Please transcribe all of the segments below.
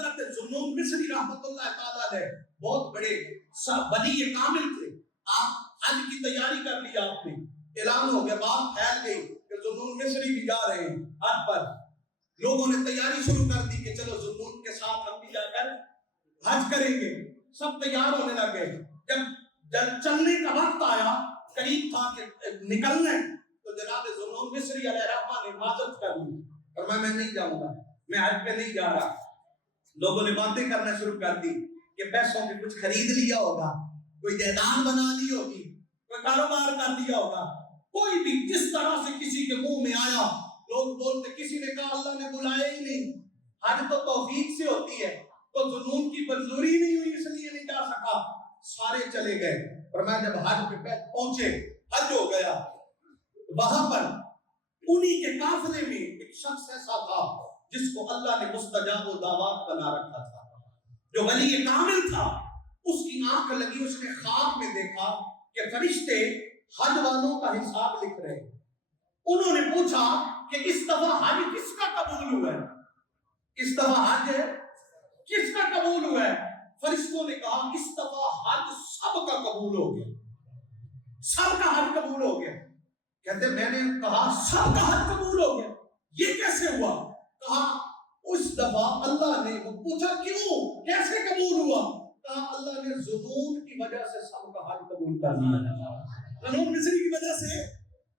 حضرت ذوالنون مصری رحمۃ اللہ تعالیٰ علیہ بہت بڑے ولی کامل تھے. آپ حج کی تیاری کر لی، آپ نے اعلان ہو گیا، بات پھیل گئی کہ ذوالنون مصری بھی جا رہے ہیں حج پر. لوگوں نے تیاری شروع کر دی کہ چلو ذوالنون کے ساتھ ہم بھی جا کر حج کریں گے. سب تیار ہونے لگے. جب چلنے کا وقت آیا، قریب تھا کہ نکلنے، تو جناب ذوالنون مصری علیہ الرحمہ نے معذرت کر لی اور میں نہیں جاؤں گا، میں حج پہ نہیں جا رہا. لوگوں نے باتیں کرنا شروع کر دی کہ پیسوں کے کچھ خرید لیا ہوگا، کوئی جائیداد بنا لی ہوگی، کوئی کاروبار کر لیا ہوگا. کوئی بھی جس طرح سے کسی کے منہ میں آیا لوگ بولتے. کسی نے کہا اللہ نے بلایا ہی نہیں، حج تو توفیق سے ہوتی ہے، تو ذوالنون کی منظوری نہیں ہوئی اس لیے نہیں جا سکا. سارے چلے گئے اور میں جب حج پہ پہنچے، حج ہو گیا، وہاں پر انہی کے قافلے میں ایک شخص ایسا تھا جس کو اللہ نے مستجاب و دعوات بنا رکھا تھا، جو ولی کامل تھا. اس کی آنکھ لگی، اس نے خواب میں دیکھا کہ فرشتے حج والوں کا حساب لکھ رہے ہیں. انہوں نے پوچھا کہ اس دفعہ حج کس کا قبول ہوا ہے؟ اس دفعہ حج کس کا قبول ہوا ہے؟ فرشتوں نے کہا اس دفعہ حج سب کا قبول ہو گیا، سب کا حج قبول ہو گیا. کہتے میں نے کہا سب کا حج قبول ہو گیا، یہ کیسے ہوا؟ کہا اس دفعہ اللہ نے، پوچھا کیوں، کیسے قبول ہوا؟ کہا اللہ نے ذوالنون کی وجہ سے سب کا حج قبول کر لیا، ذوالنون مصری کی وجہ سے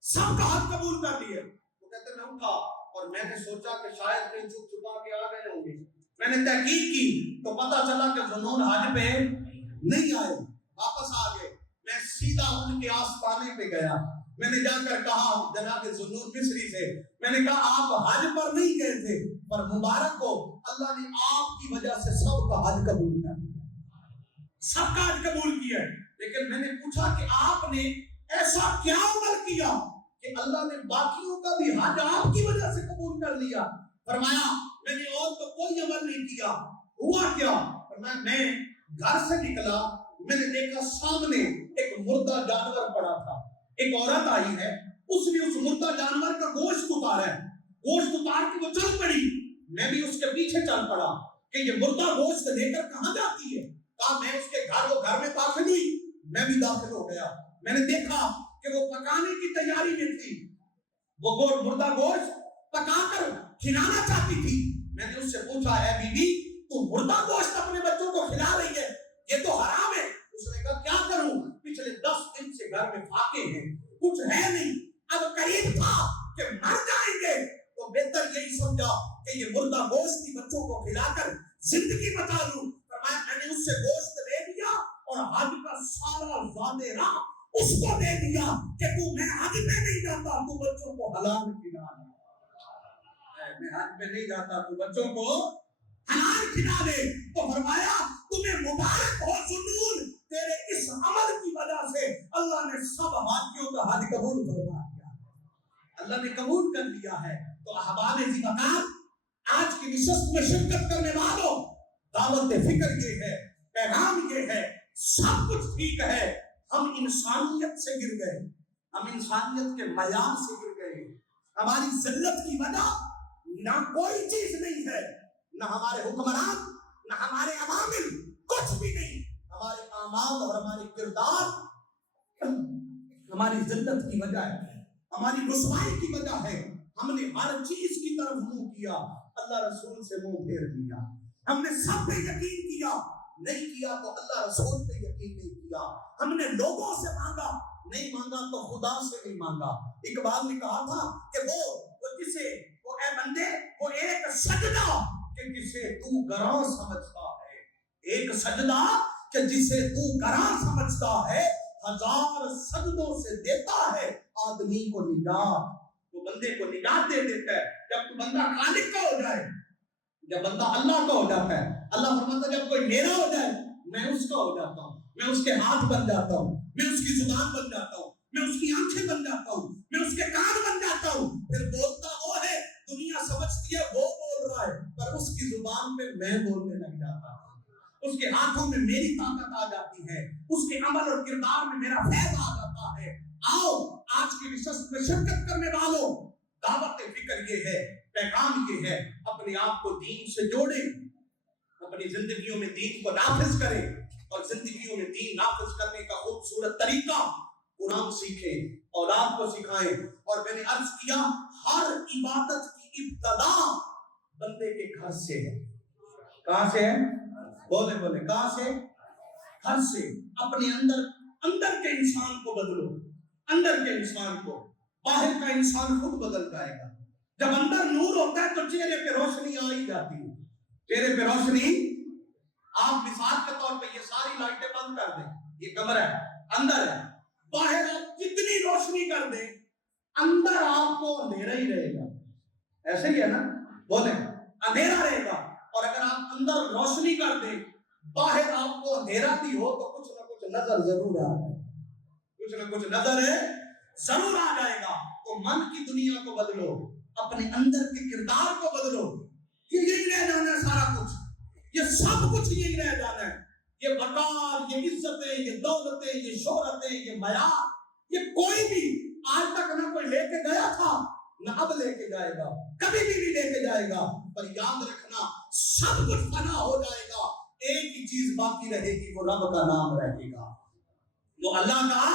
سب کا حج قبول کر لیا. وہ کہتے میں اٹھا اور میں نے سوچا کہ شاید کہیں چھپ چھپا کے آ گئے ہوں گے. میں نے تحقیق کی تو پتا چلا کہ ذوالنون حج پہ نہیں آئے، واپس آ گئے. میں سیدھا ان کے آستانے پہ گیا، میں نے جا کر کہا جناب ذوالنون مصری سے، میں نے کہا آپ حج پر نہیں گئے تھے، پر مبارک ہو اللہ نے آپ کی وجہ سے سب کا حج قبول کر دیا، سب کا حج قبول کیا. لیکن میں نے پوچھا کہ آپ نے ایسا کیا عمل کیا کہ اللہ نے باقیوں کا بھی حج آپ کی وجہ سے قبول کر لیا؟ فرمایا میں نے اور تو کوئی عمل نہیں کیا. ہوا کیا؟ فرمایا میں گھر سے نکلا، میں نے دیکھا سامنے ایک مردہ جانور پڑا تھا. ایک عورت آئی ہے، اس نے اس مردہ جانور کا گوشت اتارا ہے، گوشت اتار کے وہ چل پڑی. میں بھی اس کے پیچھے چل پڑا کہ یہ مردہ گوشت لے کر کہاں جاتی ہے. کہا میں اس کے گھر، وہ گھر میں داخل ہوئی، میں بھی داخل ہو گیا. میں نے دیکھا کہ وہ پکانے کی تیاری میں تھی، وہ مردہ گوشت پکا کر کھلانا چاہتی تھی. میں نے اس سے پوچھا اے بی بی تو مردہ گوشت اپنے بچوں کو کھلا رہی ہے، یہ تو حرام ہے. اس نے کہا کیا کروں، پچھلے 10 دن سے گھر میں فاقے ہیں، کچھ ہے نہیں، اب قریب تھا کہ مر جائیں گے تو بہتر یہی سمجھا کہ یہ مردہ گوشت ہی بچوں کو کھلا کر زندگی بچا لوں. فرمایا میں نے اس سے گوشت لے لیا اور حج کا سارا زادے راہ اس کو دے دیا کہ تو میں حج پہ نہیں جاتا، تو بچوں کو حلال کھلا دے. میں حج پہ نہیں جاتا، تو بچوں کو حلال کھلا دے. تو فرمایا تمہیں مبارک ہو ذوالنون، تیرے اس عمل کی وجہ سے اللہ نے سب حاجیوں کا حج قبول فرما دیا، اللہ نے قبول کر لیا ہے. تو احباب ذی مقام، آج کی نشست میں شرکت کرنے والوں، دعوت فکر یہ ہے، پیغام یہ ہے، سب کچھ ٹھیک ہے، ہم انسانیت سے گر گئے، ہم انسانیت کے معیار سے گر گئے. ہماری ذلت کی وجہ نہ کوئی چیز نہیں ہے، نہ ہمارے حکمران، نہ ہمارے عوامل، کچھ بھی نہیں. ہمارے اعمال اور ہمارے کردار ہماری ذلت کی وجہ ہے، ہماری رسوائی کی وجہ ہے. ہم نے ہر چیز کی طرف منہ کیا، اللہ رسول سے منہ پھیر دیا. ہم نے سب پہ یقین کیا، نہیں کیا تو اللہ رسول پہ یقین نہیں کیا. ہم نے لوگوں سے مانگا، نہیں مانگا تو خدا سے نہیں مانگا. اقبال نے کہا تھا کہ وہ جسے وہ اے بندے وہ ایک سجدہ کہ جسے تو گراں سمجھتا ہے، ایک سجدہ کہ جسے تو گراں سمجھتا ہے، 1000 سجدوں سے دیتا ہے آدمی کو نجات. وہ بندے کو نجات دے دیتا ہے جب تو بندہ خالق کا ہو جائے، جب بندہ اللہ کا ہو جاتا ہے. اللہ فرماتا ہے جب کوئی میرا ہو جائے میں اس کا ہو جاتا ہوں، میں اس کے ہاتھ بن جاتا ہوں، میں اس کی زبان بن جاتا ہوں، میں اس کی آنکھیں بن جاتا ہوں، میں اس کے کان بن جاتا ہوں. پھر بولتا وہ ہے، دنیا سمجھتی ہے وہ بول رہا ہے، پر اس کی زبان پہ میں بولنے لگ جاتا ہوں، اس کے ہاتھوں میں میری طاقت آ جاتی ہے، اس کے عمل اور کردار میں میرا فیض آ جاتا ہے. آؤ آج کی نشست میں شرکت کرنے والوں، دعوت فکر یہ ہے، پیغام یہ ہے، اپنے آپ کو دین سے جوڑیں، اپنی زندگیوں میں دین کو نافذ کریں اور زندگیوں میں دین نافذ کرنے کا خوبصورت طریقہ قرآن سیکھیں، اولاد کو سکھائیں. اور میں نے عرض کیا ہر عبادت کی ابتدا بندے کے گھر سے ہے. کہاں سے ہے؟ بولے بولے کہاں سے؟ گھر سے. اپنے اندر کے انسان کو بدلو، اندر کے انسان کو. باہر کا انسان خود بدل جائے گا. جب اندر نور ہوتا ہے تو چہرے پہ روشنی آ ہی جاتی ہے. چہرے پہ روشنی. آپ مثال کے طور پہ یہ ساری لائٹیں بند کر دیں، یہ کمرہ ہے، اندر ہے. باہر آپ کتنی روشنی کر دیں، اندر آپ کو اندھیرا ہی رہے گا. ایسے ہی ہے نا؟ بولیں اندھیرا رہے گا. اور اگر آپ اندر روشنی کر دیں، باہر آپ کو اندھیرا بھی ہو تو کچھ نہ کچھ نظر ضرور آ جائے، کچھ نہ کچھ نظر ہے ضرور آ جائے گا. تو من کی دنیا کو بدلو، اپنے اندر کے کردار کو بدلو. یہ یہی رہ جانا ہے سارا کچھ، یہ سب کچھ یہی رہ جانا ہے. یہ وقار، یہ عزتیں، یہ دولتیں، یہ شہرتیں، یہ معیار، یہ کوئی بھی آج تک نہ کوئی لے کے گیا تھا نہ اب لے کے جائے گا، کبھی بھی نہیں لے کے جائے گا. پر یاد رکھنا سب کچھ فنا ہو جائے گا، ایک ہی چیز باقی رہے گی، وہ رب کا نام رہے گا، وہ اللہ کا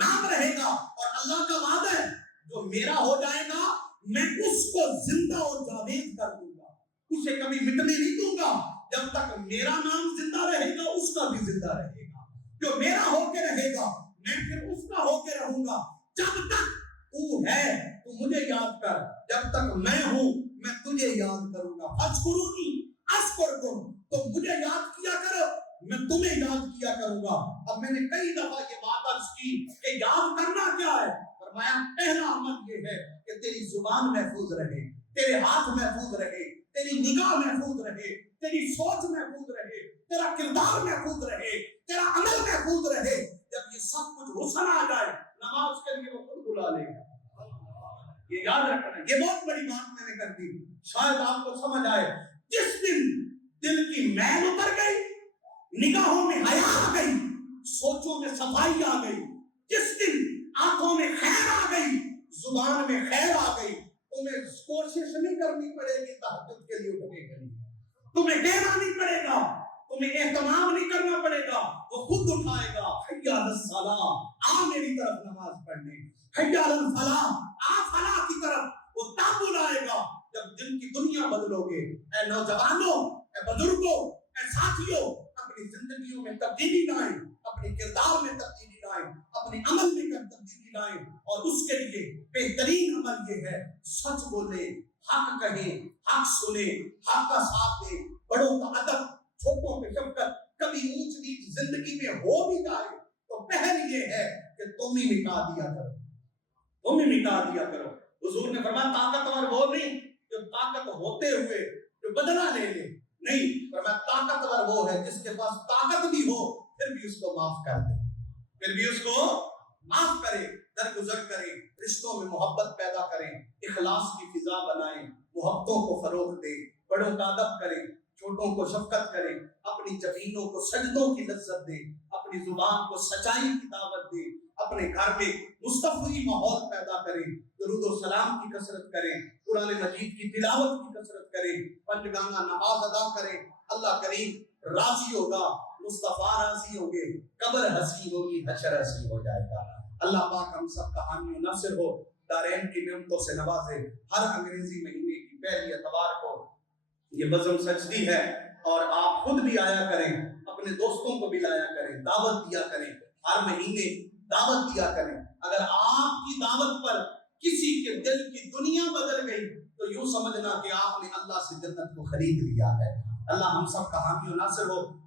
نام رہے گا. اور اللہ کا وعدہ ہے جو میرا ہو جائے گا میں اس کو زندہ اور جاوید کر دوں گا، اسے کبھی مٹنے نہیں دوں گا. جب تک میرا نام زندہ رہے گا اس کا بھی زندہ رہے گا. جو میرا ہو کے رہے گا میں پھر اس کا ہو کے رہوں گا. جب تک تو ہے تو مجھے یاد کر، جب تک میں ہوں میں تجھے یاد کروں گا. فاذکرونی اذکرکم، تو مجھے یاد کیا کرو میں تمہیں یاد کیا کروں گا. اب میں نے کئی دفعہ یہ بات عرض کی کہ یاد کرنا کیا ہے. فرمایا پہلا عمل یہ ہے کہ تیری زبان محفوظ رہے، تیرے ہاتھ محفوظ رہے، تیری نگاہ محفوظ رہے، تیری سوچ محفوظ رہے، تیرا کردار محفوظ رہے، تیرا عمل محفوظ رہے. جب یہ سب کچھ حسن آ جائے نماز کے لیے وہ خود بلا لے گا. یہ یاد رکھنا، یہ بہت بڑی بات میں نے کر دی، شاید آپ کو سمجھ آئے. جس دن دل کی میل اتر گئی، نگاہوں میں حیا آ گئی، سوچوں میں صفائی آ گئی، جس دن آنکھوں میں خیر آ گئی، زبان میں خیر آ گئی، تمہیں کوشش نہیں کرنی پڑے گی تہجد کے لیے اٹھنے کے لیے، تمہیں دینا نہیں پڑے گا، تمہیں اہتمام نہیں کرنا پڑے گا، وہ خود اٹھائے گا. حی علی الصلاۃ، آ میری طرف نماز پڑھنے. حی علی الفلاح، آ فلاح کی طرف. وہ تب بلائے گا جب دل کی دنیا بدلو گے. اے نوجوانوں، اے بزرگوں، اے ساتھیوں، اپنی زندگیوں میں تبدیلی لائیں، اپنے کردار میں تبدیلی لائیں، اپنے عمل میں تبدیلی لائیں. اور اس کے لیے بہترین عمل یہ ہے سچ بولیں، حق کہیں، حق سنیں، حق کا ساتھ دیں، بڑوں کا ادب، چھوٹوں پہ شفقت. کبھی اونچ نیچ زندگی میں ہو بھی جائے تو پہل یہ ہے کہ تم ہی مٹا دیا کرو، تم ہی مٹا دیا کرو. حضور نے فرمایا طاقتور وہ نہیں جو طاقت ہوتے ہوئے جو بدلہ لے لے، نہیں، فرمایا طاقتور وہ ہے جس کے پاس طاقت بھی ہو پھر بھی اس کو معاف کر دے، پھر بھی اس کو معاف کرے، درگزر کرے، رشتوں میں محبت پیدا کریں، اخلاص کی فضا بنائیں، محبتوں کو فروغ دے، بڑوں کا ادب کریں، چھوٹوں کو شفقت کریں، اپنی جبینوں کو سجدوں کی لذت دے، اپنی زبان کو سچائی کی دعوت دے، اپنے گھر میں مصطفی ماحول پیدا کریں، درود و سلام کی کثرت کریں، قرآن مجید کی تلاوت کی کثرت کریں، پنجگانہ نماز ادا کریں. اللہ کریم راضی ہوگا، مصطفیٰ راضی ہوں گے، قبر ہنسی ہوگی، حشر ہنسی ہو جائے گا. اللہ پاک ہم سب کا حامی و ناصر ہو، دارین کی نعمتوں سے نوازے. ہر انگریزی مہینے کی پہلی اتوار کو یہ بزم سجدی ہے اور آپ خود بھی آیا کریں، اپنے دوستوں کو بھی لایا کریں، دعوت دیا کریں، ہر مہینے دعوت دیا کریں. اگر آپ کی دعوت پر کسی کے دل کی دنیا بدل گئی تو یوں سمجھنا کہ آپ نے اللہ سے جنت کو خرید لیا ہے. اللہ ہم سب کا حامی و ناصر ہو.